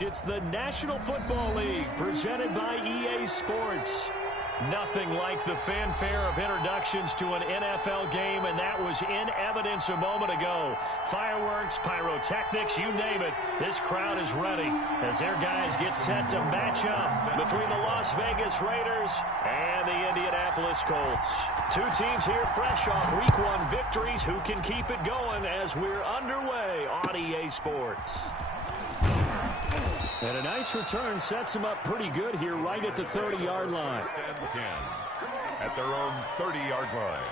Broadcast. It's the National Football League presented by EA Sports. Nothing like the fanfare of introductions to an NFL game, and that was in evidence a moment ago. Fireworks, pyrotechnics, you name it. This crowd is ready as their guys get set to match up between the Las Vegas Raiders and the Indianapolis Colts. Two teams here fresh off Week 1 victories. Who can keep it going as we're underway on EA Sports? And a nice return sets them up pretty good here right at the 30-yard line. At their own 30-yard line.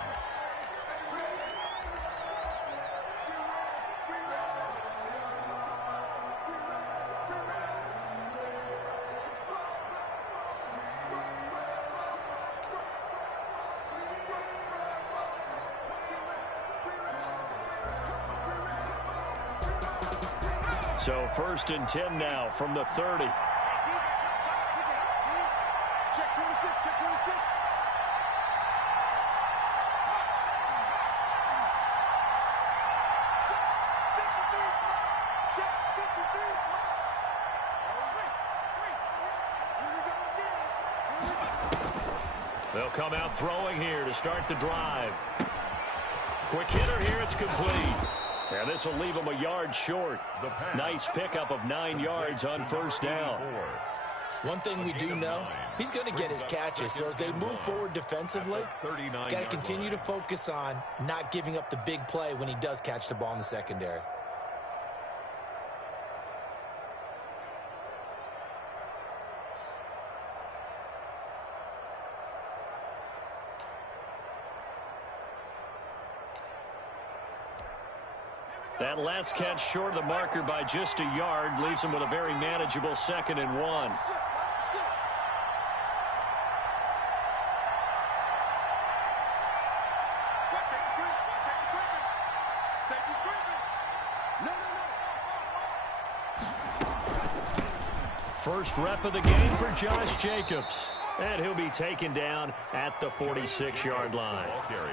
So 1st and 10 now from the 30. They'll come out throwing here to start the drive. Quick hitter here, it's complete. And this will leave him a yard short. Nice pickup of 9 yards on 1st down. One thing we do know, he's going to get his catches. So as they move forward defensively, got to continue to focus on not giving up the big play when he does catch the ball in the secondary. That last catch short of the marker by just a yard leaves him with a very manageable 2nd and 1. First rep of the game for Josh Jacobs. And he'll be taken down at the 46-yard line.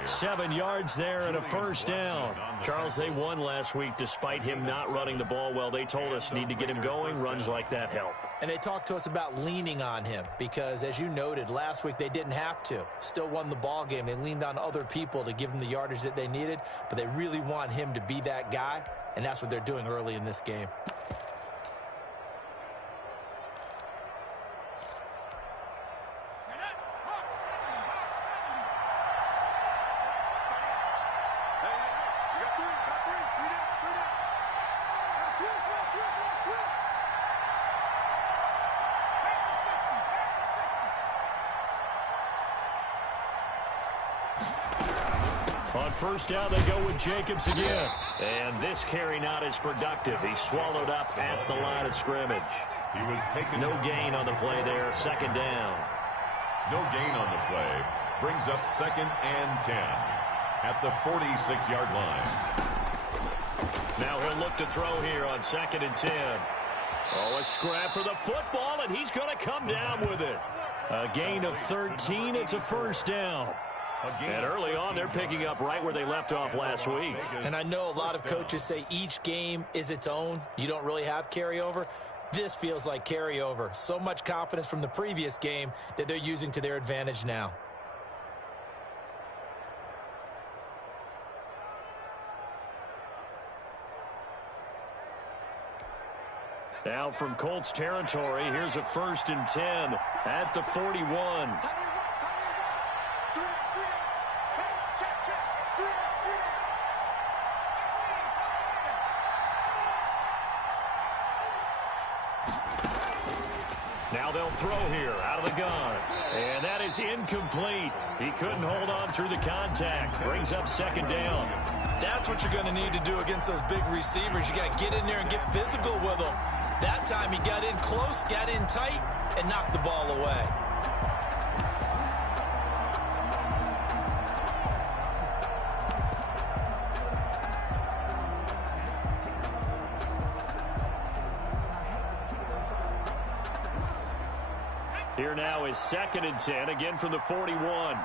7 yards there and a 1st down. Charles, they won last week despite him not running the ball well. They told us need to get him going. Runs like that help. And they talked to us about leaning on him because, as you noted, last week they didn't have to. Still won the ball game. They leaned on other people to give them the yardage that they needed, but they really want him to be that guy, and that's what they're doing early in this game. On 1st down, they go with Jacobs again. And this carry not as productive. He's swallowed up at the line of scrimmage. He was taken. No gain on the play there. 2nd down. No gain on the play. Brings up 2nd and 10 at the 46-yard line. Now he'll look to throw here on 2nd and 10. Oh, a scrap for the football, and he's going to come down with it. A gain of 13. It's a 1st down. And early on, they're picking up right where they left off last week. And I know a lot of coaches say each game is its own. You don't really have carryover. This feels like carryover. So much confidence from the previous game that they're using to their advantage now. Now from Colts territory, here's a 1st and 10 at the 41. Now they'll throw here out of the gun. And that is incomplete. He couldn't hold on through the contact. Brings up 2nd down. That's what you're going to need to do against those big receivers. You got to get in there and get physical with them. That time he got in close, got in tight, and knocked the ball away. Here now is 2nd and 10, again from the 41.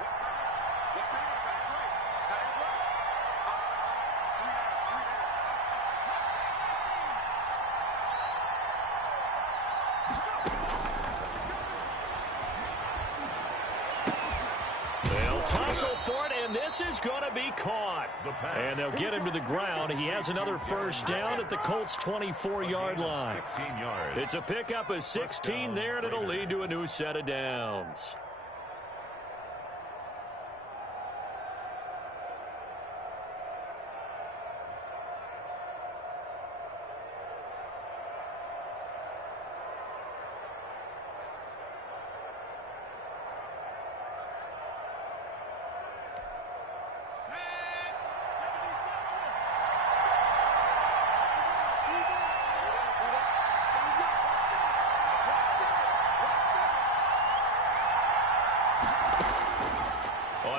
this is going to be caught. And they'll get him to the ground. He has another first down at the Colts' 24-yard line. 16 yards. It's a pickup of 16 there, and it'll lead to a new set of downs.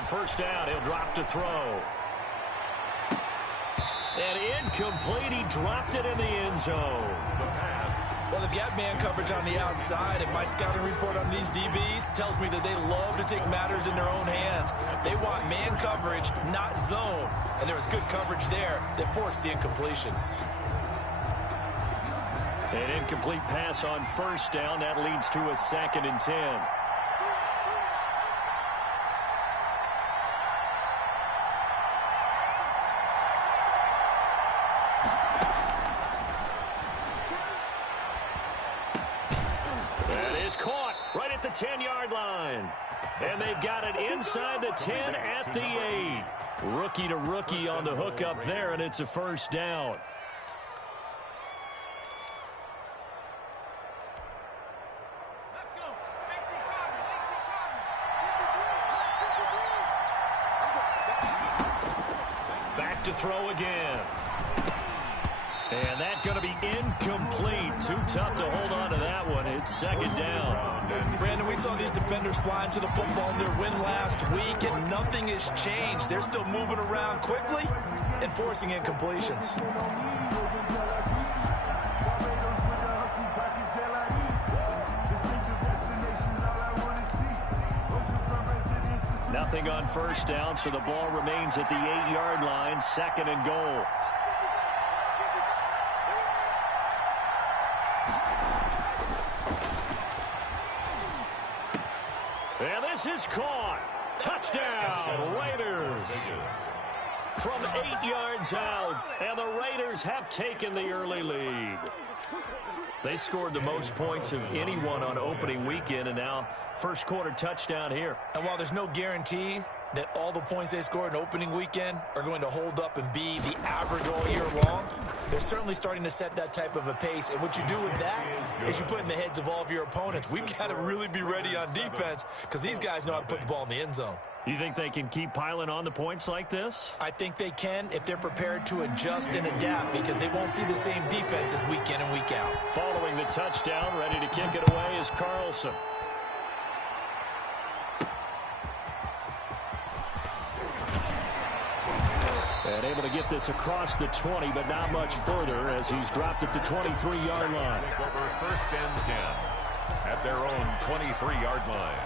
First down, he'll drop to throw. And incomplete, he dropped it in the end zone. The pass. Well, they've got man coverage on the outside, and my scouting report on these DBs tells me that they love to take matters in their own hands. They want man coverage, not zone. And there was good coverage there that forced the incompletion. An incomplete pass on first down. That leads to a 2nd and 10. Caught right at the 10-yard line. And they've got it inside the 10 at the 8. Rookie to rookie on the hook up there, and it's a first down. Back to throw again. And that's going to be incomplete. Too tough to hold on to that one. It's 2nd down. Brandon, we saw these defenders flying to the football in their win last week, and nothing has changed. They're still moving around quickly and forcing incompletions. Nothing on first down, so the ball remains at the 8-yard line, 2nd and goal. And this is caught. Touchdown, Raiders. From 8 yards out, and the Raiders have taken the early lead. They scored the most points of anyone on opening weekend, and now first quarter touchdown here. And while there's no guarantee that all the points they scored in opening weekend are going to hold up and be the average all year long, they're certainly starting to set that type of a pace. And what you do with that is you put in the heads of all of your opponents, we've got to really be ready on defense because these guys know how to put the ball in the end zone. You think they can keep piling on the points like this? I think they can if they're prepared to adjust and adapt, because they won't see the same defenses week in and week out. Following the touchdown, ready to kick it away is Carlson. And able to get this across the 20, but not much further as he's dropped at the 23-yard line. Over 1st and 10 at their own 23-yard line.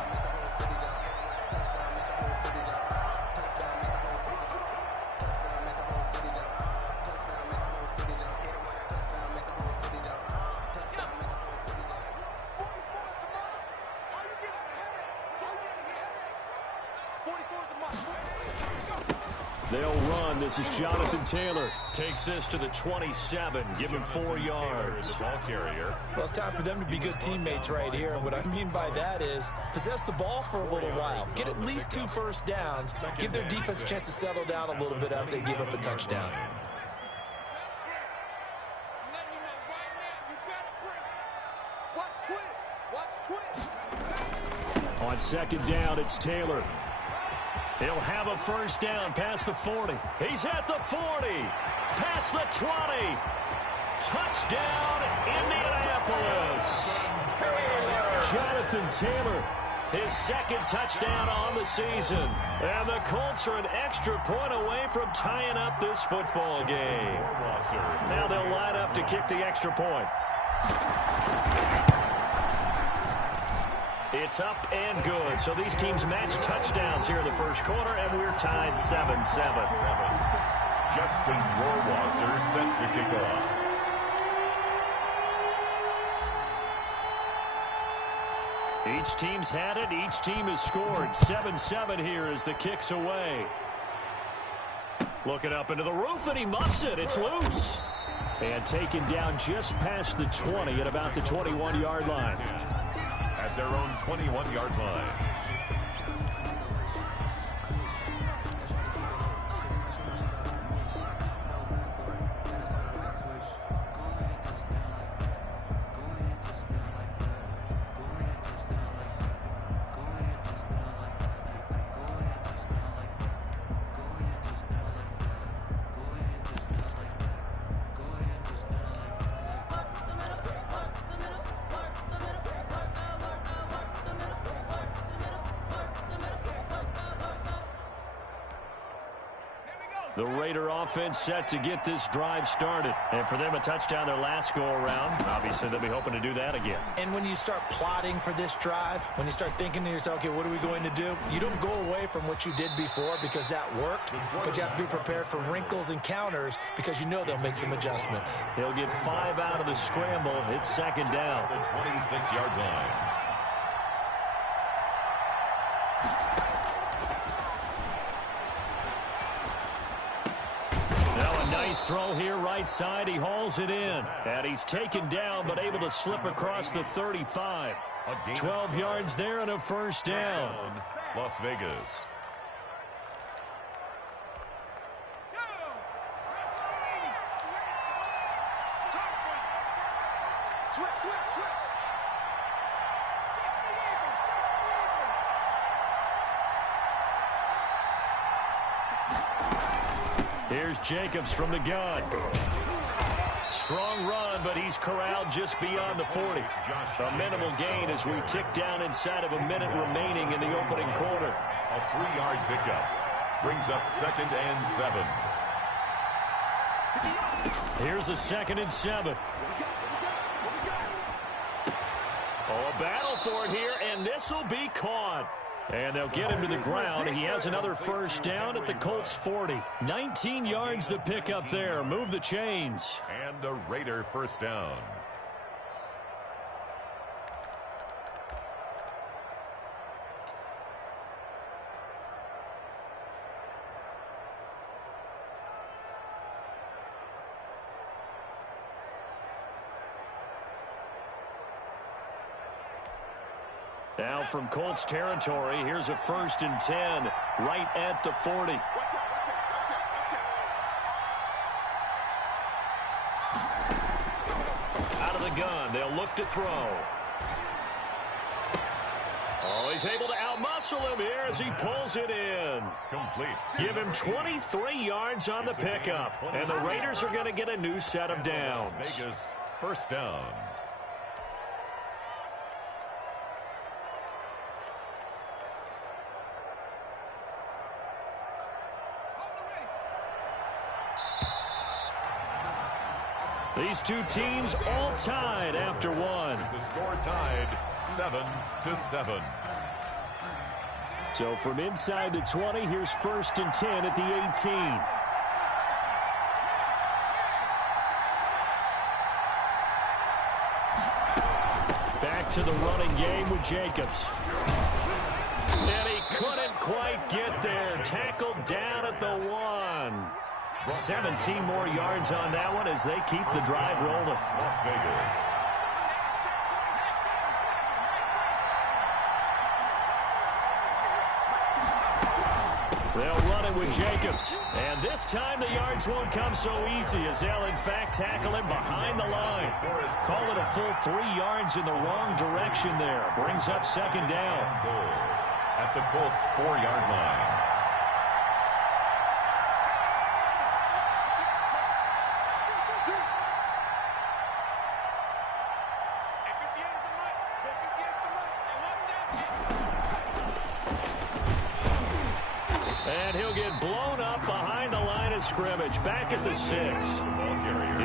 They'll run. This is Jonathan Taylor. Takes this to the 27. Give him 4 yards. Ball carrier. Well, it's time for them to be good teammates right here. And what I mean by that is possess the ball for a little while. Get at least 2 first downs. Give their defense a chance to settle down a little bit after they give up a touchdown. On 2nd down, it's Taylor. He'll have a first down past the 40. He's at the 40. Past the 20. Touchdown, Indianapolis. Jonathan Taylor, his 2nd touchdown on the season. And the Colts are an extra point away from tying up this football game. Now they'll line up to kick the extra point. It's up and good. So these teams match touchdowns here in the first quarter, and we're tied 7-7. Justin Rohrwasser set to kick off. Each team's had it. Each team has scored. 7-7 here as the kick's away. Looking up into the roof, and he muffs it. It's loose. And taken down just past the 20 at about the 21-yard line. At their own 21-yard line. The Raider offense set to get this drive started. And for them, a touchdown their last go-around. Obviously, they'll be hoping to do that again. And when you start plotting for this drive, when you start thinking to yourself, okay, what are we going to do? You don't go away from what you did before because that worked, but you have to be prepared for wrinkles and counters because you know they'll make some adjustments. He'll get 5 out of the scramble. It's second down. The 26-yard line. Throw here right side. He hauls it in. And he's taken down but able to slip across the 35. 12 yards there and a first down. Las Vegas. Here's Jacobs from the gun. Strong run, but he's corralled just beyond the 40. A minimal gain as we tick down inside of a minute remaining in the opening quarter. A 3-yard pickup brings up 2nd and 7. Here's a 2nd and 7. Oh, a battle for it here, and this will be caught. And they'll get him to the ground. He has another first down at the Colts 40. 19 yards to pick up there. Move the chains. And a Raider first down. Now from Colts territory, here's a 1st and 10 right at the 40. Out of the gun, they'll look to throw. Oh, he's able to outmuscle him here as he pulls it in. Complete. Give him 23 yards on the pickup, and the Raiders are going to get a new set of downs. Vegas first down. These two teams all tied after one. The score tied 7-7. So from inside the 20, here's 1st and 10 at the 18. Back to the running game with Jacobs. And he couldn't quite get there. Tackled down at the 1. 17 more yards on that one as they keep the drive rolling. Las Vegas. They'll run it with Jacobs. And this time the yards won't come so easy as they'll in fact tackle him behind the line. Call it a full 3 yards in the wrong direction there. Brings up second down. At the Colts 4-yard line. And he'll get blown up behind the line of scrimmage, back at the 6.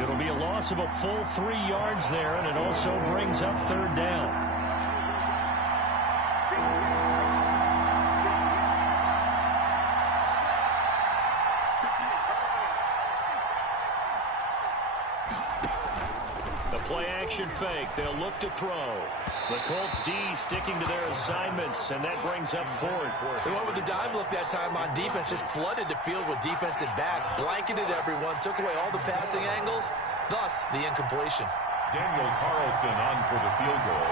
It'll be a loss of a full 3 yards there, and it also brings up third down. The Play action fake. They'll look to throw. The Colts D sticking to their assignments, and that brings up fourth. They went with the dime look that time on defense, just flooded the field with defensive backs, blanketed everyone, took away all the passing angles, thus the incompletion. Daniel Carlson on for the field goal.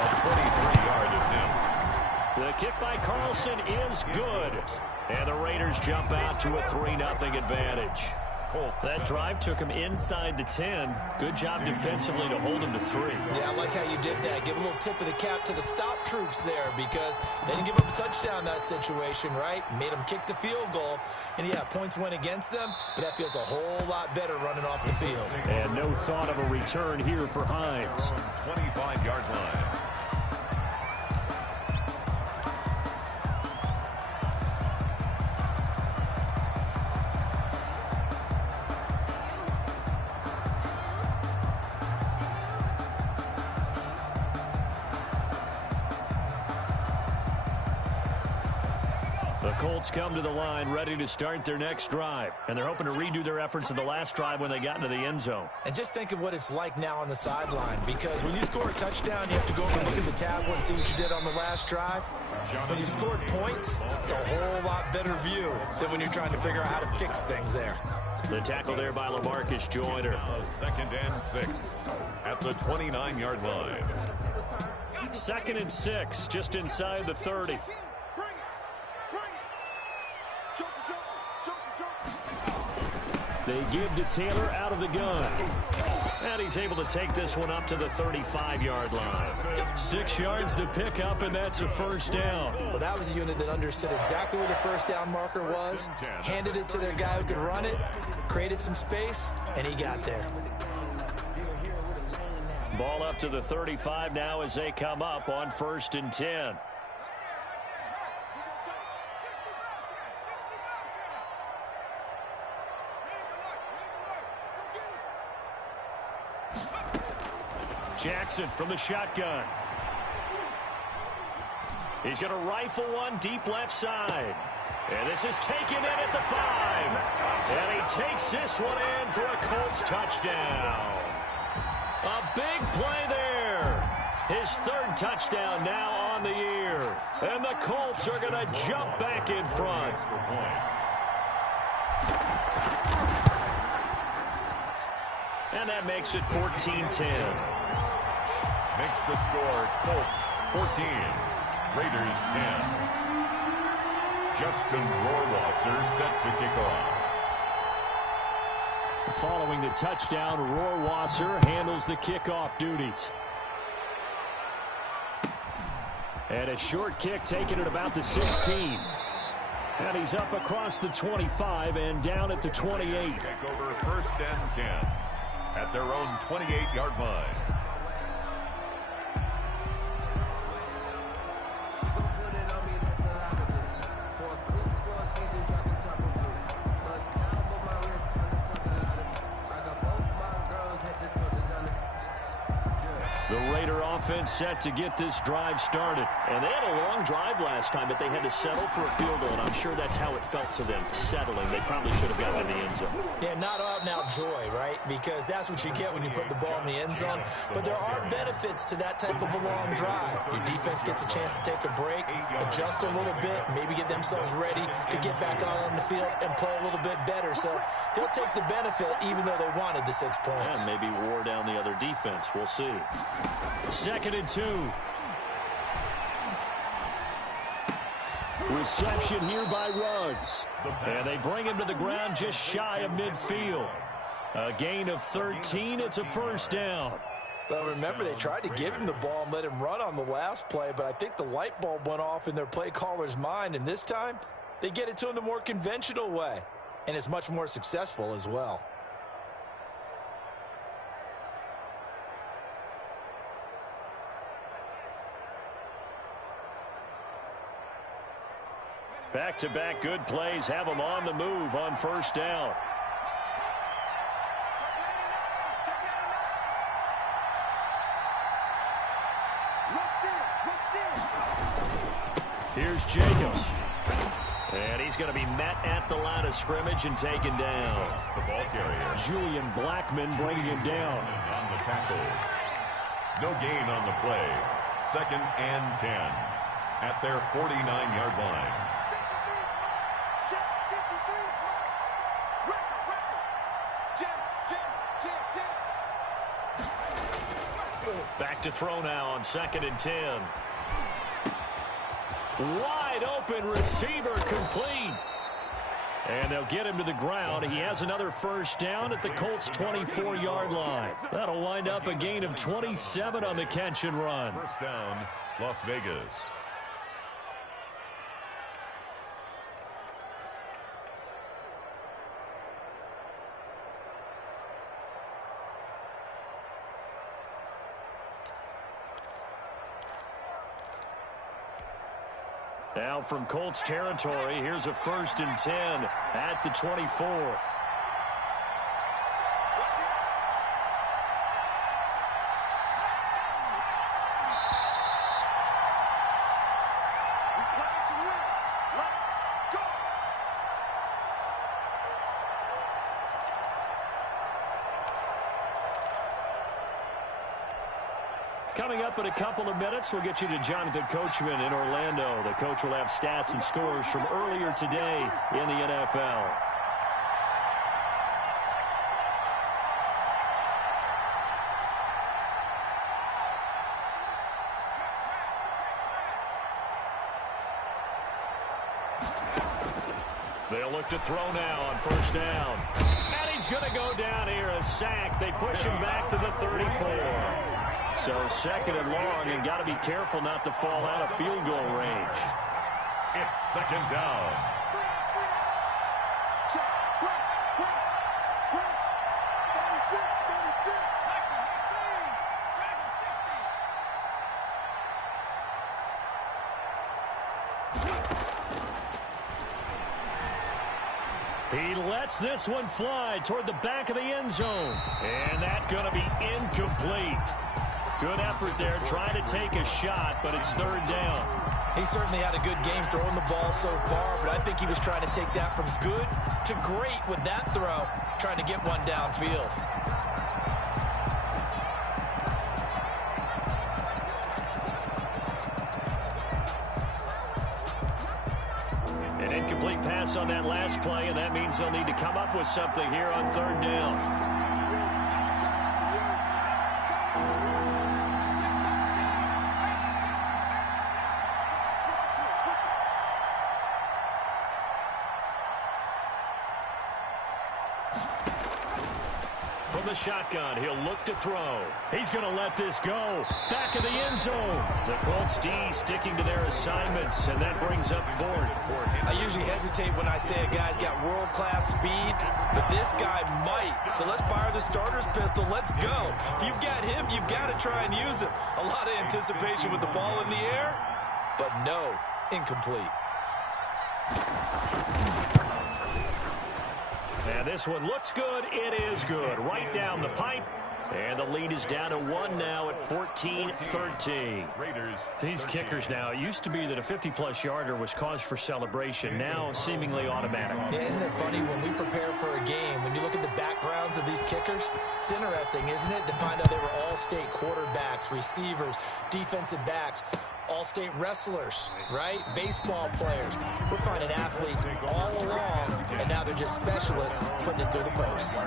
A 23-yard attempt. The kick by Carlson is good. And the Raiders jump out to a 3-0 advantage. That drive took him inside the 10. Good job defensively to hold him to 3. Yeah, I like how you did that. Give a little tip of the cap to the stop troops there because they didn't give up a touchdown in that situation, right? Made them kick the field goal. And, yeah, points went against them, but that feels a whole lot better running off the field. And no thought of a return here for Hines. 25-yard line. Colts come to the line ready to start their next drive. And they're hoping to redo their efforts in the last drive when they got into the end zone. And just think of what it's like now on the sideline, because when you score a touchdown, you have to go over and look at the tablet and see what you did on the last drive. When you scored points, it's a whole lot better view than when you're trying to figure out how to fix things there. The tackle there by LaMarcus Joyner. 2nd and 6 at the 29-yard line. 2nd and 6, just inside the 30. They give to Taylor out of the gun. And he's able to take this one up to the 35-yard line. 6 yards to pick up, and that's a first down. Well, that was a unit that understood exactly where the first down marker was, handed it to their guy who could run it, created some space, and he got there. Ball up to the 35 now as they come up on 1st and 10. Jackson from the shotgun. He's going to rifle one deep left side. And this is taken in at the 5. And he takes this one in for a Colts touchdown. A big play there. His 3rd touchdown now on the year. And the Colts are going to jump back in front. And that makes it 14-10. Makes the score Colts 14, Raiders 10. Justin Rohrwasser set to kick off. Following the touchdown, Rohrwasser handles the kickoff duties. And a short kick taken at about the 16. And he's up across the 25 and down at the 28. Take over 1st and 10 at their own 28-yard line. The Raider offense set to get this drive started. And they had a long drive last time, but they had to settle for a field goal, and I'm sure that's how it felt to them, settling. They probably should have gotten in the end zone. Yeah, not out-and-out joy, right? Because that's what you get when you put the ball in the end zone. But there are benefits to that type of a long drive. Your defense gets a chance to take a break, adjust a little bit, maybe get themselves ready to get back out on the field and play a little bit better. So they'll take the benefit even though they wanted the 6 points. And maybe wore down the other defense. We'll see. 2nd and 2. Reception here by Ruggs. And they bring him to the ground just shy of midfield. A gain of 13. It's a first down. Well, remember, they tried to give him the ball and let him run on the last play, but I think the light bulb went off in their play caller's mind, and this time they get it to him the more conventional way, and it's much more successful as well. Back-to-back good plays have them on the move on first down. Here's Jacobs. And he's going to be met at the line of scrimmage and taken down. The ball carrier. Julian Blackmon bringing him down. On the tackle. No gain on the play. 2nd and 10 at their 49-yard line. Back to throw now on 2nd and 10. Wide open receiver complete. And they'll get him to the ground. He has another first down at the Colts' 24-yard line. That'll wind up a gain of 27 on the catch and run. First down, Las Vegas. Now from Colts territory, here's a 1st and 10 at the 24. Coming up in a couple of minutes, we'll get you to Jonathan Coachman in Orlando. The coach will have stats and scores from earlier today in the NFL. They'll look to throw now on 1st down. And he's going to go down here, a sack. They push him back to the 34. So 2nd and long, and got to be careful not to fall out of field goal range. It's 2nd down. He lets this one fly toward the back of the end zone. And that's going to be incomplete. Good effort there, trying to take a shot, but it's 3rd down. He certainly had a good game throwing the ball so far, but I think he was trying to take that from good to great with that throw, trying to get one downfield. An incomplete pass on that last play, and that means they'll need to come up with something here on 3rd down. From the shotgun, he'll look to throw. He's going to let this go. Back of the end zone. The Colts D sticking to their assignments, and that brings up 4th. I usually hesitate when I say a guy's got world-class speed, but this guy might. So let's fire the starter's pistol. Let's go. If you've got him, you've got to try and use him. A lot of anticipation with the ball in the air, but no, incomplete. And this one looks good. It is good. Right down the pipe. And the lead is down to 1 now at 14-13. These kickers now, it used to be that a 50-plus yarder was cause for celebration. Now seemingly automatic. Yeah, isn't it funny when we prepare for a game, when you look at the backgrounds of these kickers, it's interesting, isn't it, to find out they were all-state quarterbacks, receivers, defensive backs, all-state wrestlers, right? Baseball players. We're finding athletes all along, and now they're just specialists putting it through the posts.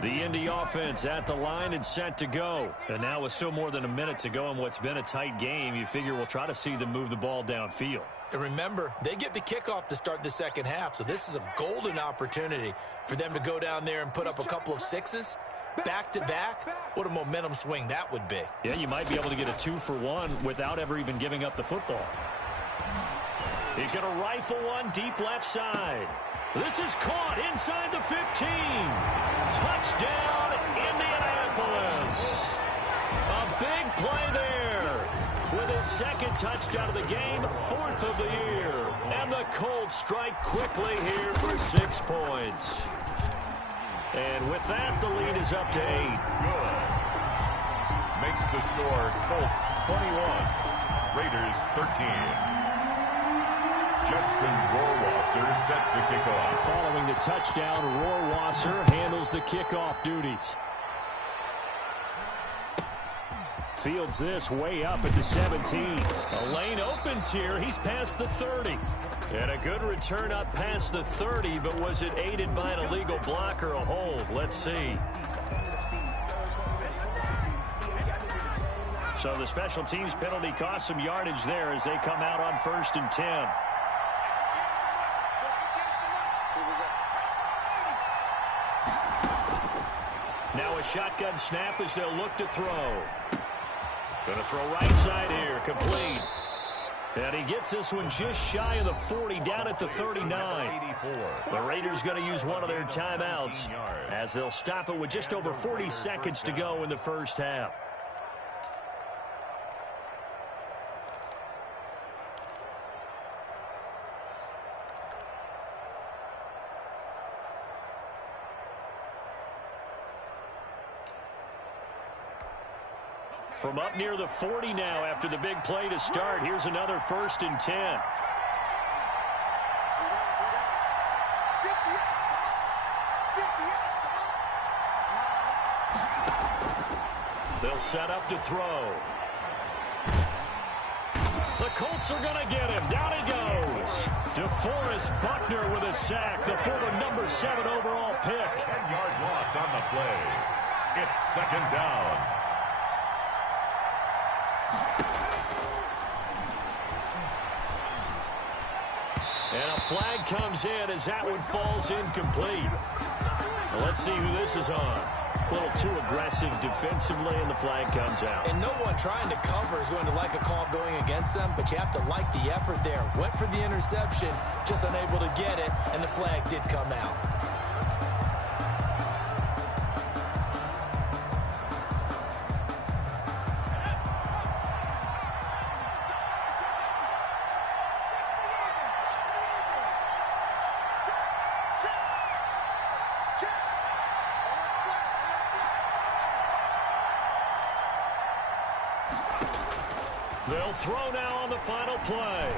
The Indy offense at the line and set to go. And now with still more than a minute to go in what's been a tight game, you figure we'll try to see them move the ball downfield. And remember, they get the kickoff to start the second half, so this is a golden opportunity for them to go down there and put up a couple of sixes back-to-back. What a momentum swing that would be. Yeah, you might be able to get a 2-for-1 without ever even giving up the football. He's going to rifle one deep left side. This is caught inside the 15. Touchdown, Indianapolis. A big play there with his second touchdown of the game, 4th of the year. And the Colts strike quickly here for 6 points. And with that, the lead is up to 8. Good. Makes the score, Colts 21, Raiders 13. Justin Rohrwasser set to kick off. Following the touchdown, Rohrwasser handles the kickoff duties. Fields this way up at the 17. A lane opens here. He's past the 30. And a good return up past the 30, but was it aided by an illegal block or a hold? Let's see. So the special teams penalty cost some yardage there as they come out on 1st and 10. Now a shotgun snap as they'll look to throw. Going to throw right side here, complete. And he gets this one just shy of the 40, down at the 39. The Raiders going to use one of their timeouts as they'll stop it with just over 40 seconds to go in the first half. From up near the 40 now after the big play to start. Here's another 1st and 10. They'll set up to throw. The Colts are going to get him. Down he goes. DeForest Buckner with a sack. The former number 7 overall pick. 10-yard loss on the play. It's 2nd down. And a flag comes in as that one falls incomplete. Well, let's see who this is on. A little too aggressive defensively, and the flag comes out. And no one trying to cover is going to like a call going against them, but you have to like the effort there. Went for the interception, just unable to get it, and the flag did come out. They'll throw now on the final play.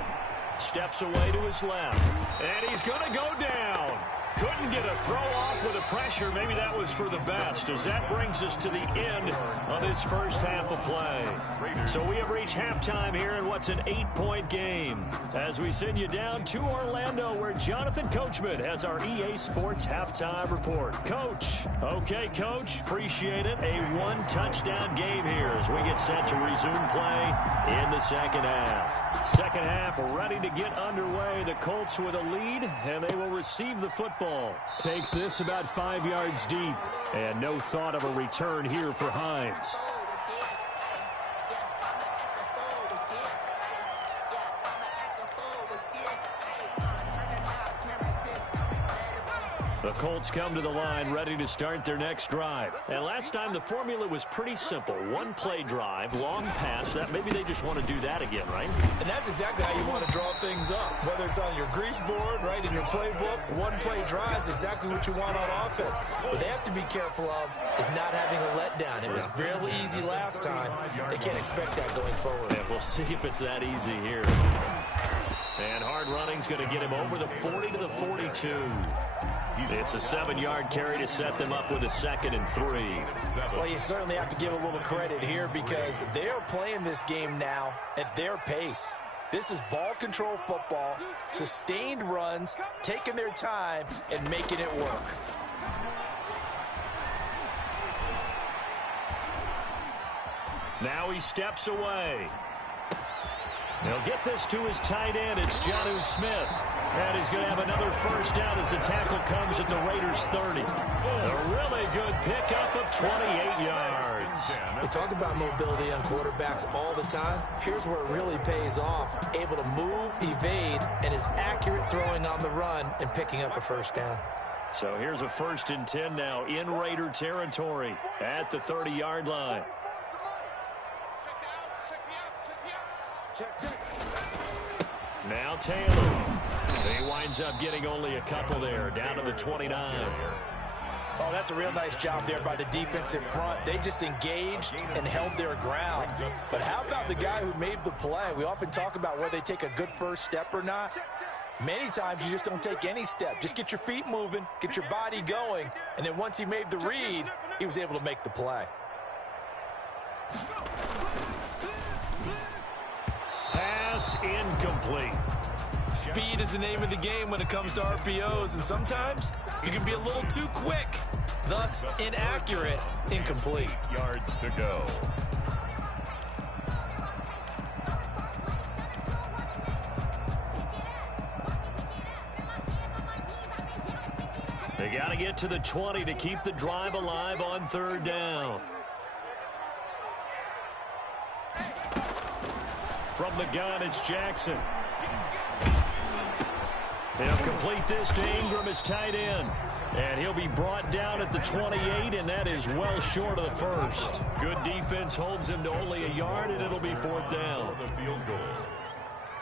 Steps away to his left. And he's going to go down. Couldn't get a throw off with the pressure. Maybe that was for the best, as that brings us to the end of this first half of play. So we have reached halftime here in what's an 8-point game, as we send you down to Orlando, where Jonathan Coachman has our EA Sports halftime report. Coach. Okay, Coach. Appreciate it. A one-touchdown game here as we get set to resume play in the second half. Second half ready to get underway. The Colts with a lead, and they will receive the football. Takes this about 5 yards deep, and no thought of a return here for Hines. The Colts come to the line ready to start their next drive. And last time the formula was pretty simple. One play drive, long pass. That maybe they just want to do that again, right? And that's exactly how you want to draw things up. Whether it's on your grease board, right, in your playbook, one play drive is exactly what you want on offense. What they have to be careful of is not having a letdown. It was fairly easy last time. They can't expect that going forward. And we'll see if it's that easy here. And hard running's going to get him over the 40 to the 42. It's a 7-yard carry to set them up with a 2nd and 3. Well, you certainly have to give a little credit here because they are playing this game now at their pace. This is ball control football, sustained runs, taking their time, and making it work. Now he steps away. He'll get this to his tight end. It's Jonnu Smith. And he's going to have another first down as the tackle comes at the Raiders' 30. A really good pickup of 28 yards. We talk about mobility on quarterbacks all the time. Here's where it really pays off. Able to move, evade, and is accurate throwing on the run and picking up a first down. So here's a 1st and 10 now in Raider territory at the 30-yard line. Now Taylor. He winds up getting only a couple there, down to the 29. Oh, that's a real nice job there by the defensive front. They just engaged and held their ground. But how about the guy who made the play? We often talk about whether they take a good first step or not. Many times you just don't take any step. Just get your feet moving, get your body going, and then once he made the read, he was able to make the play. Pass incomplete. Speed is the name of the game when it comes to RPOs, and sometimes you can be a little too quick, thus inaccurate, incomplete. 8 yards to go. They got to get to the 20 to keep the drive alive on third down. From the gun, it's Jackson. They'll complete this to Ingram as tight end. And he'll be brought down at the 28, and that is well short of the first. Good defense holds him to only a yard, and it'll be fourth down. The field goal.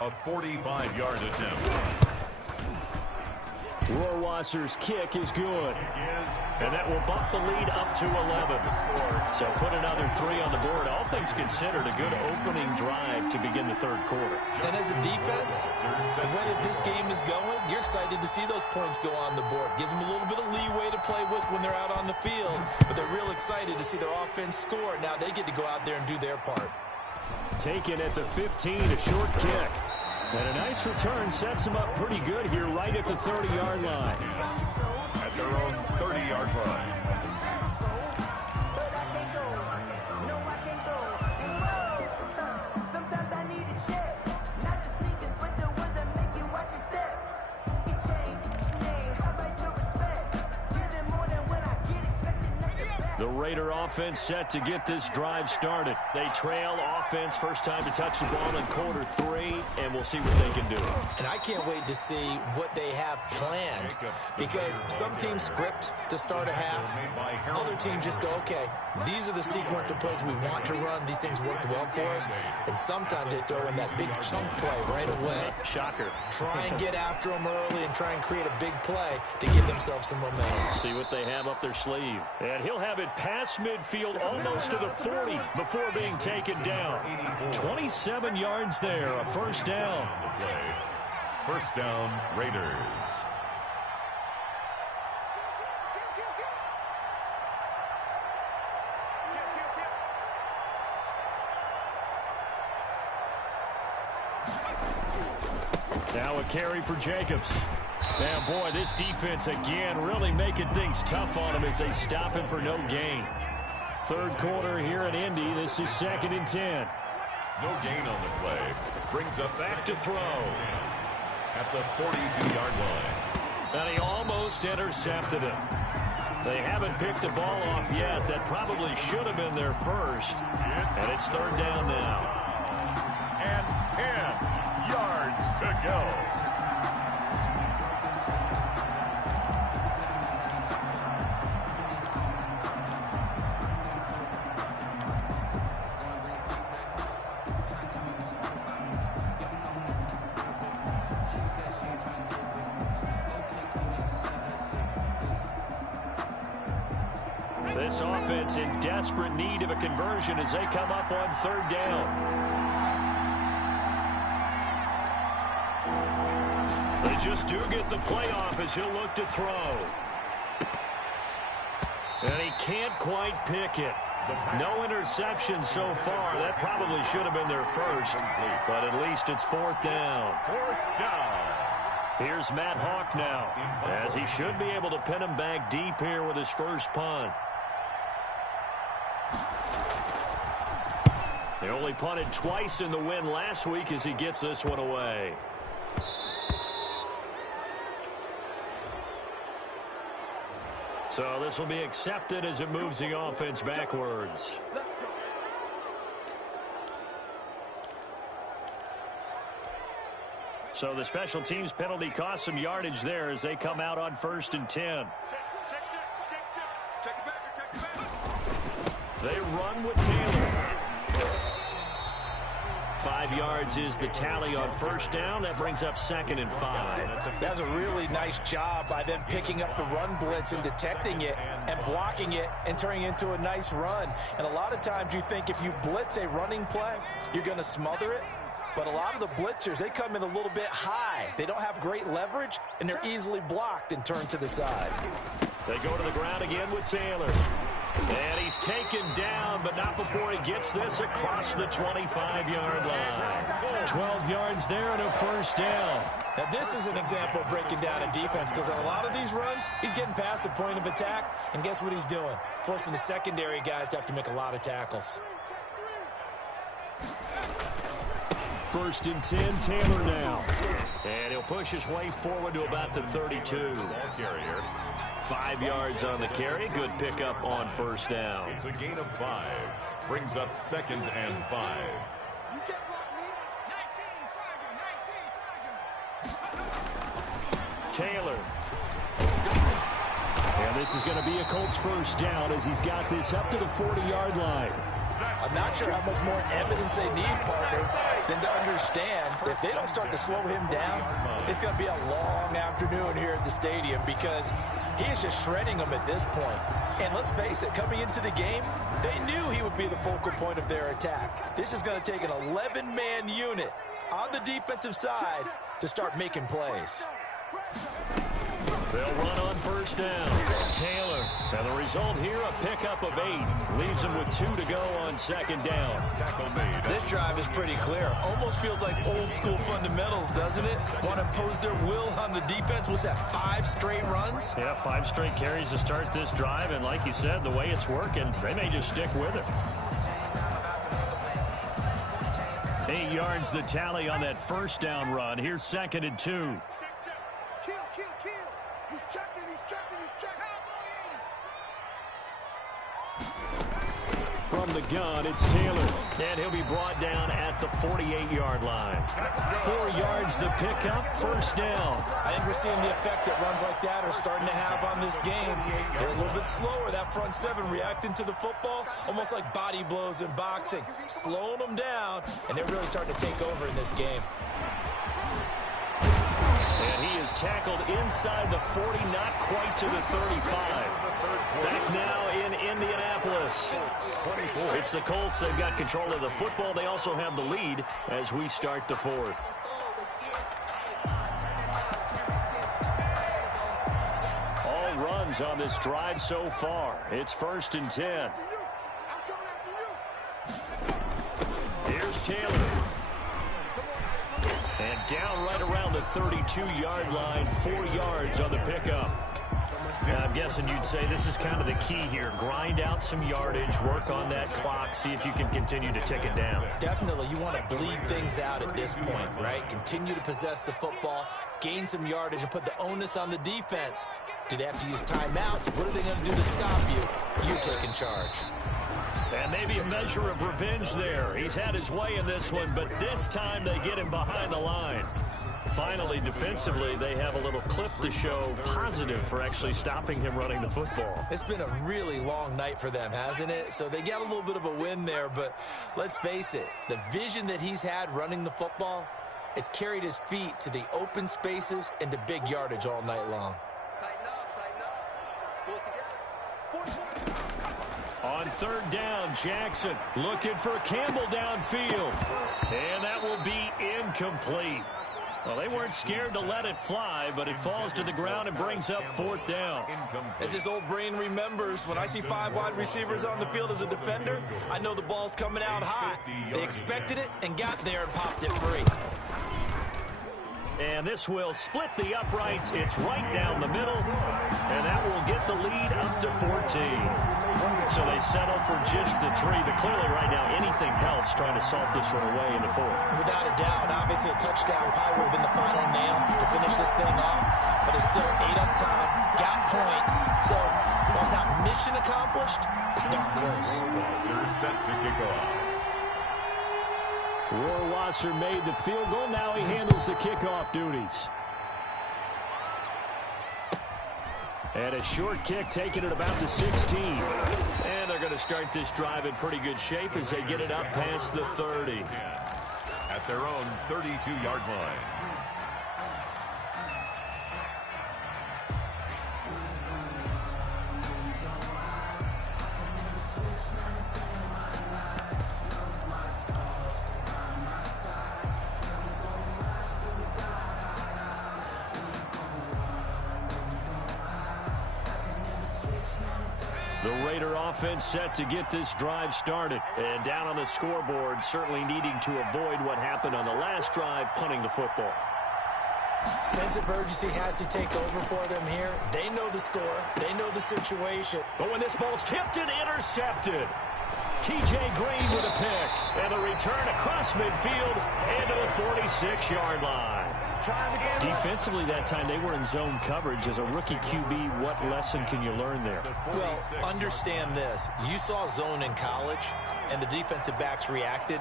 A 45-yard attempt. Rohrwasser's kick is good. And that will bump the lead up to 11. So put another 3 on the board. All things considered, a good opening drive to begin the third quarter. And as a defense, the way that this game is going, you're excited to see those points go on the board. Gives them a little bit of leeway to play with when they're out on the field. But they're real excited to see their offense score. Now they get to go out there and do their part. Taken at the 15, a short kick. And a nice return sets them up pretty good here right at the 30-yard line. At their own 30-yard line. The Raider offense set to get this drive started. They trail offense, first time to touch the ball in quarter 3, and we'll see what they can do. And I can't wait to see what they have planned, because some teams script to start a half. Other teams just go, okay, these are the sequence of plays we want to run. These things worked well for us. And sometimes they throw in that big chunk play right away. Shocker. Try and get after them early and try and create a big play to give themselves some momentum. See what they have up their sleeve. And he'll have it past midfield almost to the 40 before being taken down. 27 yards there, a first down. First down, Raiders. Now a carry for Jacobs. Now, boy, this defense again really making things tough on him as they stop him for no gain. Third quarter here in Indy. This is 2nd and 10. No gain on the play. Brings up Back to throw. At the 42-yard line. And he almost intercepted him. They haven't picked the ball off yet. That probably should have been their first. And it's third down now. And 10 yards to go. This offense in desperate need of a conversion as they come up on third down. They just do get the playoff as he'll look to throw. And he can't quite pick it. No interception so far. That probably should have been their first, but at least it's fourth down. Fourth down. Here's Matt Hawk now, as he should be able to pin him back deep here with his first punt. They only punted twice in the win last week as he gets this one away. So this will be accepted as it moves the offense backwards. So the special teams penalty cost some yardage there as they come out on 1st and 10. They run with Taylor. 5 yards is the tally on first down. That brings up 2nd and 5. That's a really nice job by them picking up the run blitz and detecting it and blocking it and turning it into a nice run. And a lot of times you think if you blitz a running play, you're going to smother it. But a lot of the blitzers, they come in a little bit high. They don't have great leverage, and they're easily blocked and turned to the side. They go to the ground again with Taylor. And he's taken down, but not before he gets this across the 25-yard line. 12 yards there and a first down. Now, this is an example of breaking down a defense because on a lot of these runs, he's getting past the point of attack, and guess what he's doing? Forcing the secondary guys to have to make a lot of tackles. 1st and 10, Taylor now. And he'll push his way forward to about the 32. 5 yards on the carry. Good pickup on first down. It's a gain of 5. Brings up 2nd and 5. Taylor. And this is going to be a Colts first down as he's got this up to the 40-yard line. I'm not sure how much more evidence they need, partner, than to understand if they don't start to slow him down, it's going to be a long afternoon here at the stadium because he is just shredding them at this point. And let's face it, coming into the game, they knew he would be the focal point of their attack. This is going to take an 11-man unit on the defensive side to start making plays. They'll run on first down. Taylor. And the result here, a pickup of 8. Leaves him with 2 to go on 2nd down. This drive is pretty clear. Almost feels like old school fundamentals, doesn't it? Want to impose their will on the defense. Was that 5 straight runs? Yeah, 5 straight carries to start this drive. And like you said, the way it's working, they may just stick with it. 8 yards the tally on that first down run. Here's 2nd and 2. From the gun, it's Taylor. And he'll be brought down at the 48-yard line. 4 yards the pickup, first down. I think we're seeing the effect that runs like that are starting to have on this game. They're a little bit slower, that front 7 reacting to the football, almost like body blows in boxing. Slowing them down, and they're really starting to take over in this game. And he is tackled inside the 40, not quite to the 35. Back now in Indianapolis. It's the Colts. They've got control of the football. They also have the lead as we start the 4th. All runs on this drive so far. It's 1st and 10. Here's Taylor. And down right around the 32-yard line, 4 yards on the pickup. Now, I'm guessing you'd say this is kind of the key here. Grind out some yardage, work on that clock, see if you can continue to tick it down. Definitely. You want to bleed things out at this point, right? Continue to possess the football, gain some yardage, and put the onus on the defense. Do they have to use timeouts? What are they going to do to stop you? You're taking charge. And maybe a measure of revenge there. He's had his way in this one, but this time they get him behind the line. Finally, defensively, they have a little clip to show positive for actually stopping him running the football. It's been a really long night for them, hasn't it? So they got a little bit of a win there, but let's face it, the vision that he's had running the football has carried his feet to the open spaces and to big yardage all night long. On 3rd down, Jackson looking for Campbell downfield. And that will be incomplete. Well, they weren't scared to let it fly, but it falls to the ground and brings up 4th down. As his old brain remembers, when I see 5 wide receivers on the field as a defender, I know the ball's coming out hot. They expected it and got there and popped it free. And this will split the uprights. It's right down the middle. And that will get the lead up to 14. So they settle for just the 3. But clearly right now anything helps trying to salt this one away in the 4th. Without a doubt, obviously a touchdown probably would have been the final nail to finish this thing off. But it's still 8 up time, got points. So while it's not mission accomplished, it's darn close. Wasser set to kick off. Rohrwasser made the field goal. Now he handles the kickoff duties. And a short kick taken at about the 16. And they're going to start this drive in pretty good shape as they get it up past the 30. at their own 32-yard line. The Raider offense set to get this drive started. And down on the scoreboard, certainly needing to avoid what happened on the last drive, punting the football. Sense of urgency has to take over for them here. They know the score. They know the situation. But when this ball's tipped and intercepted, T.J. Green with a pick. And the return across midfield into the 46-yard line. Defensively that time, they were in zone coverage. As a rookie QB, what lesson can you learn there? Well, understand this. You saw zone in college, and the defensive backs reacted,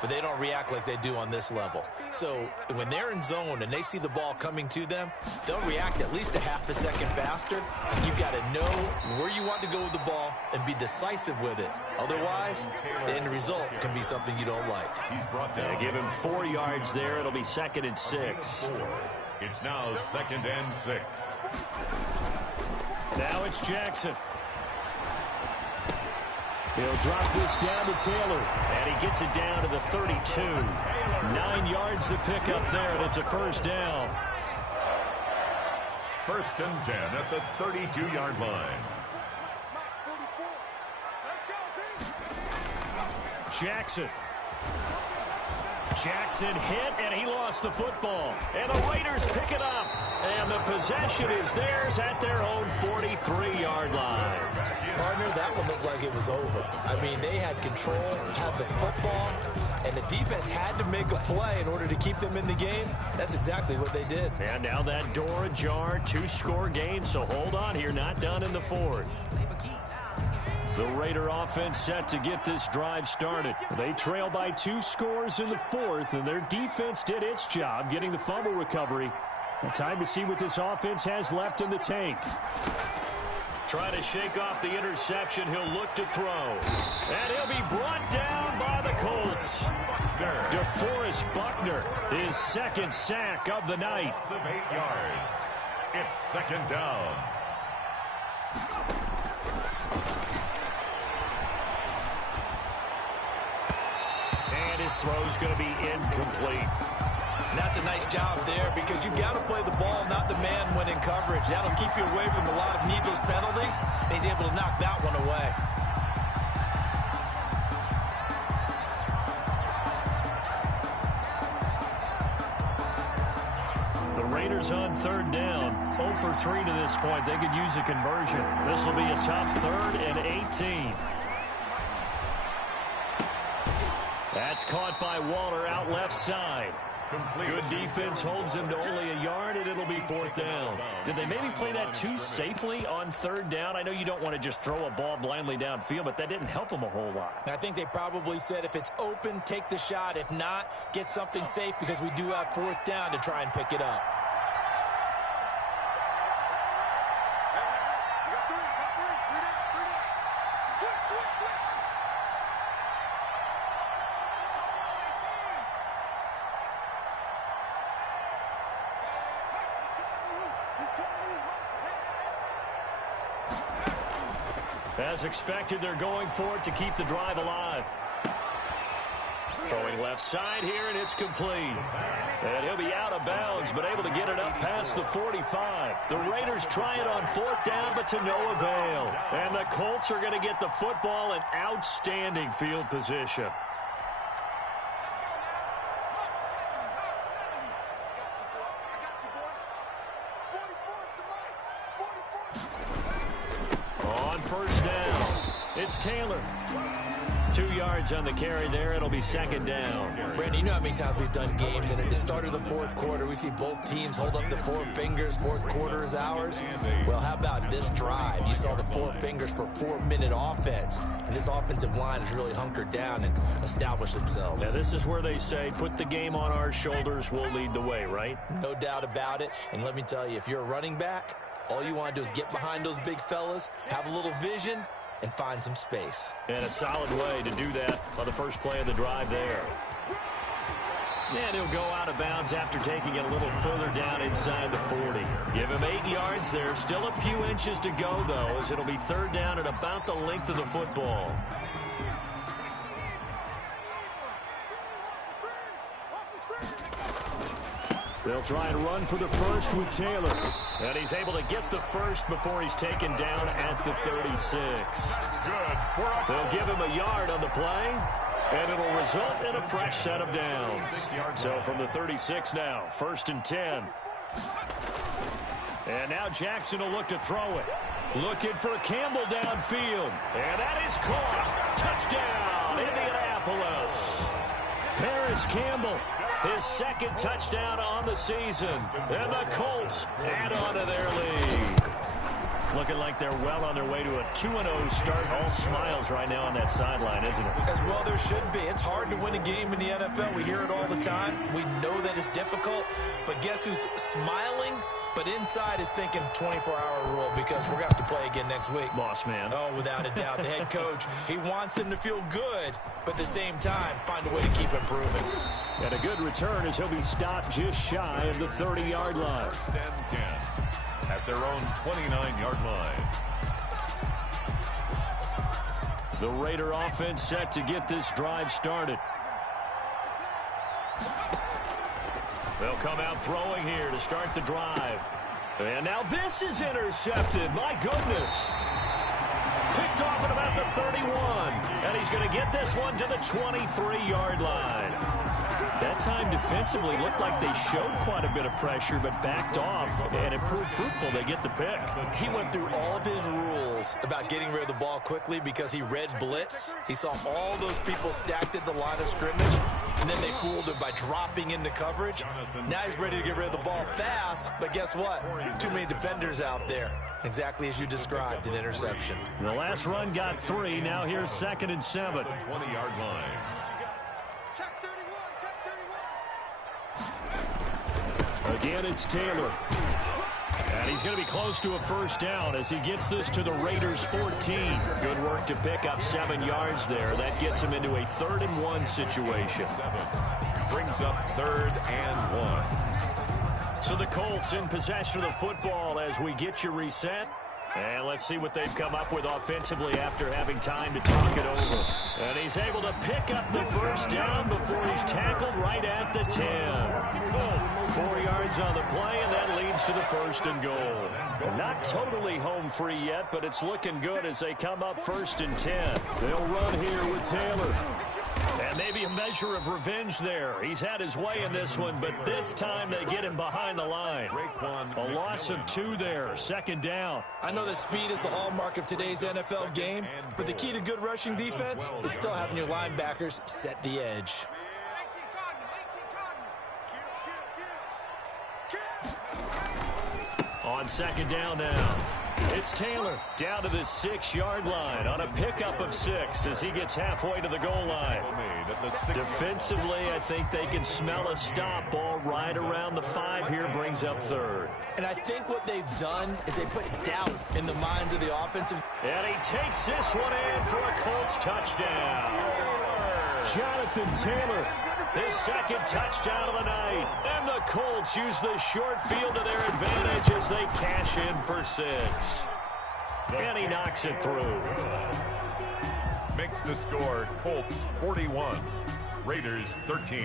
but they don't react like they do on this level. So when they're in zone and they see the ball coming to them, they'll react at least a half a second faster. You've got to know where you want to go with the ball and be decisive with it. Otherwise, the end result can be something you don't like. Give him 4 yards there. It'll be 2nd and 6. It's now 2nd and 6. Now it's Jackson. He'll drop this down to Taylor, and he gets it down to the 32. 9 yards to pick up there, and it's a first down. 1st and 10 at the 32-yard line. Jackson hit, and he lost the football. And the Raiders pick it up. And the possession is theirs at their own 43-yard line. Partner, that one looked like it was over. I mean, they had control, had the football, and the defense had to make a play in order to keep them in the game. That's exactly what they did. And now that door ajar, 2-score game, so hold on here, not done in the 4th. The Raider offense set to get this drive started. They trail by 2 scores in the 4th, and their defense did its job getting the fumble recovery. And time to see what this offense has left in the tank. Trying to shake off the interception, he'll look to throw. And he'll be brought down by the Colts. DeForest Buckner, his 2nd sack of the night. Of 8 yards. It's 2nd down. And his throw's going to be incomplete. And that's a nice job there because you've got to play the ball, not the man when in coverage. That'll keep you away from a lot of needless penalties, and he's able to knock that one away. The Raiders on 3rd down. 0 for 3 to this point. They could use a conversion. This will be a tough 3rd and 18. That's caught by Waller out left side. Good defense holds him to only a yard, and it'll be 4th down. Did they maybe play that too safely on 3rd down? I know you don't want to just throw a ball blindly downfield, but that didn't help them a whole lot. I think they probably said if it's open, take the shot. If not, get something safe because we do have 4th down to try and pick it up. As expected, they're going for it to keep the drive alive. Throwing left side here, and it's complete. And he'll be out of bounds, but able to get it up past the 45. The Raiders try it on 4th down, but to no avail. And the Colts are going to get the football in outstanding field position. On 1st down, it's Taylor. 2 yards on the carry there. It'll be 2nd down. Brandon, you know how many times we've done games, and at the start of the 4th quarter, we see both teams hold up the 4 fingers. 4th quarter is ours. Well, how about this drive? You saw the 4 fingers for 4-minute offense, and this offensive line has really hunkered down and established themselves. Now, this is where they say, put the game on our shoulders, we'll lead the way, right? No doubt about it. And let me tell you, if you're a running back, all you want to do is get behind those big fellas, have a little vision, and find some space. And a solid way to do that on the first play of the drive there. And he'll go out of bounds after taking it a little further down inside the 40. Give him 8 yards there. Still a few inches to go, though, as it'll be third down at about the length of the football. They'll try and run for the first with Taylor. And he's able to get the first before he's taken down at the 36. They'll give him a yard on the play. And it'll result in a fresh set of downs. So from the 36 now, 1st and 10. And now Jackson will look to throw it. Looking for Campbell downfield. And that is caught. Touchdown, Indianapolis. Paris Campbell, his 2nd touchdown on the season. And the Colts add on to their lead. Looking like they're well on their way to a 2-0 start. All smiles right now on that sideline, isn't it? As well there should be. It's hard to win a game in the NFL. We hear it all the time. We know that it's difficult. But guess who's smiling? But inside is thinking 24-hour rule because we're going to have to play again next week. Boss man. Oh, without a doubt. The head coach, he wants him to feel good, but at the same time, find a way to keep improving. And a good return as he'll be stopped just shy of the 30-yard line. 10 at their own 29-yard line. The Raider offense set to get this drive started. They'll come out throwing here to start the drive. And now this is intercepted. My goodness. Picked off at about the 31. And he's going to get this one to the 23-yard line. That time defensively looked like they showed quite a bit of pressure but backed off, and it proved fruitful. They get the pick. He went through all of his rules about getting rid of the ball quickly because he read blitz. He saw all those people stacked at the line of scrimmage, and then they fooled him by dropping into coverage. Now he's ready to get rid of the ball fast, but guess what? Too many defenders out there. Exactly as you described, an interception. The last run got 3. Now here's 2nd and 7. 20-yard line. Again, it's Taylor. And he's going to be close to a first down as he gets this to the Raiders' 14. Good work to pick up 7 yards there. That gets him into a 3rd and 1 situation. Brings up 3rd and 1. So the Colts in possession of the football as we get you reset. And let's see what they've come up with offensively after having time to talk it over. And he's able to pick up the first down before he's tackled right at the 10. 4 yards on the play, and that leads to the 1st and goal. Not totally home free yet, but it's looking good as they come up 1st and 10. They'll run here with Taylor. And maybe a measure of revenge there. He's had his way in this one, but this time they get him behind the line. A loss of 2 there, 2nd down. I know that speed is the hallmark of today's NFL game, but the key to good rushing defense is still having your linebackers set the edge. On 2nd down now. It's Taylor down to the 6-yard line on a pickup of 6 as he gets halfway to the goal line. Defensively, I think they can smell a stop. Ball right around the 5 here, brings up 3rd. And I think what they've done is they put doubt in the minds of the offensive. And he takes this one in for a Colts touchdown. Jonathan Taylor, his 2nd touchdown of the night. And the Colts use the short field to their advantage as they cash in for 6. And he knocks it through. Makes the score Colts 41, Raiders 13.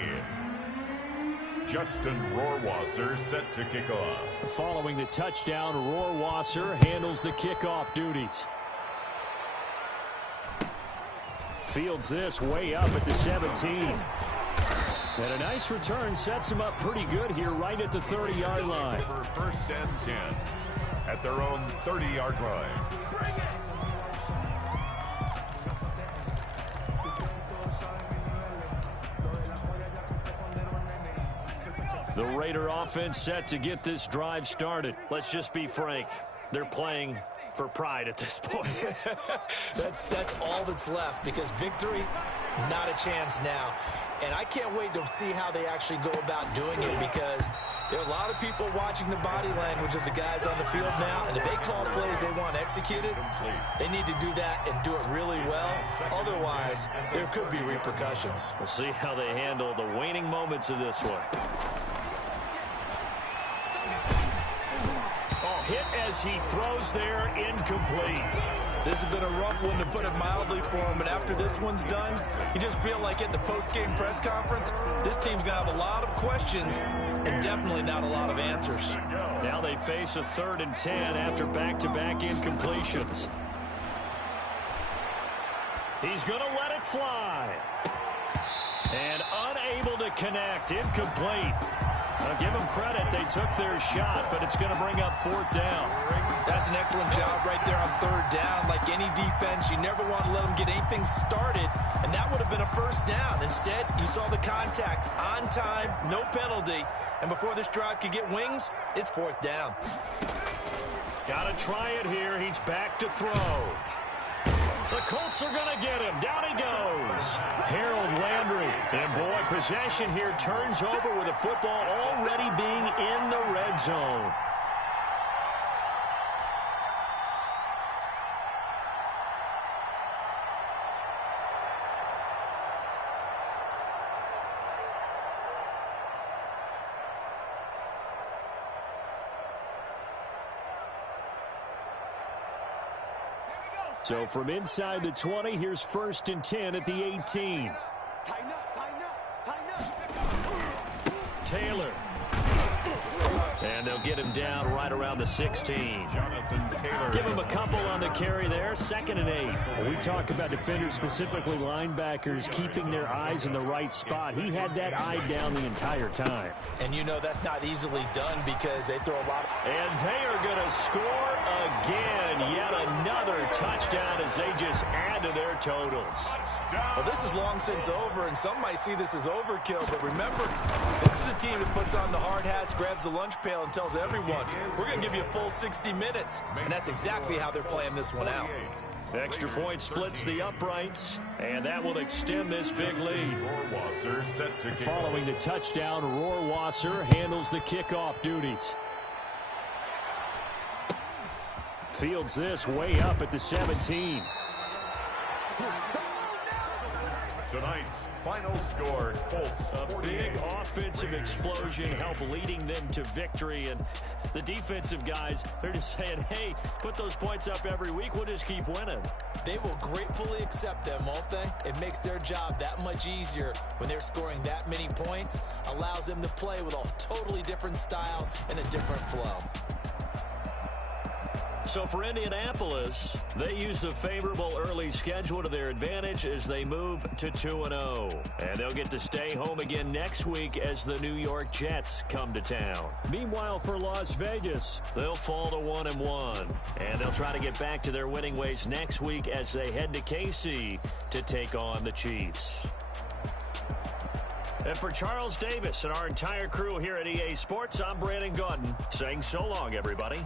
Justin Rohrwasser set to kick off. Following the touchdown, Rohrwasser handles the kickoff duties. Fields this way up at the 17. And a nice return sets him up pretty good here right at the 30-yard line. For 1st and 10 at their own 30-yard line. The Raider offense set to get this drive started. Let's just be frank. They're playing for pride at this point. That's all that's left because victory, not a chance now. And I can't wait to see how they actually go about doing it because There are a lot of people watching the body language of the guys on the field now, and if they call plays they want executed, they need to do that and do it really well. Otherwise, there could be repercussions. We'll see how they handle the waning moments of this one. Oh, hit as he throws there, incomplete. This has been a rough one, to put it mildly, for him. And after this one's done, you just feel like at the post-game press conference, this team's going to have a lot of questions and definitely not a lot of answers. Now they face a 3rd and 10 after back-to-back incompletions. He's going to let it fly. And unable to connect, incomplete. I'll give them credit. They took their shot, but it's going to bring up 4th down. That's an excellent job right there on 3rd down. Like any defense, you never want to let them get anything started, and that would have been a 1st down. Instead, you saw the contact on time, no penalty, and before this drive could get wings, it's 4th down. Got to try it here. He's back to throw. The Colts are going to get him. Down he goes. Harold Landry. And, boy, possession here turns over with the football already being in the red zone. So from inside the 20, here's 1st and 10 at the 18. Tighten up. Taylor. And they'll get him down right around the 16. Jonathan Taylor. Give him a couple on the carry there. 2nd and 8. We talk about defenders, specifically linebackers, keeping their eyes in the right spot. He had that eye down the entire time. And you know that's not easily done because they throw a lot. And they are going to score again. Yet another touchdown as they just add to their totals. Well, this is long since over, and some might see this as overkill. But remember, this is a team that puts on the hard hats, grabs the lunch pail, and tells everyone, we're going to give you a full 60 minutes. And that's exactly how they're playing this one out. Extra point splits the uprights, and that will extend this big lead. Rohrwasser set to kick. Following the touchdown, Rohrwasser handles the kickoff duties. Fields this way up at the 17. Tonight's final score, Colts A 48. big offensive explosion helped leading them to victory, and the defensive guys, they're just saying, hey, put those points up every week, we'll just keep winning. They will gratefully accept them, won't they? It makes their job that much easier when they're scoring that many points, allows them to play with a totally different style and a different flow. So for Indianapolis, they use the favorable early schedule to their advantage as they move to 2-0. And they'll get to stay home again next week as the New York Jets come to town. Meanwhile, for Las Vegas, they'll fall to 1-1. And they'll try to get back to their winning ways next week as they head to KC to take on the Chiefs. And for Charles Davis and our entire crew here at EA Sports, I'm Brandon Gaudin saying so long, everybody.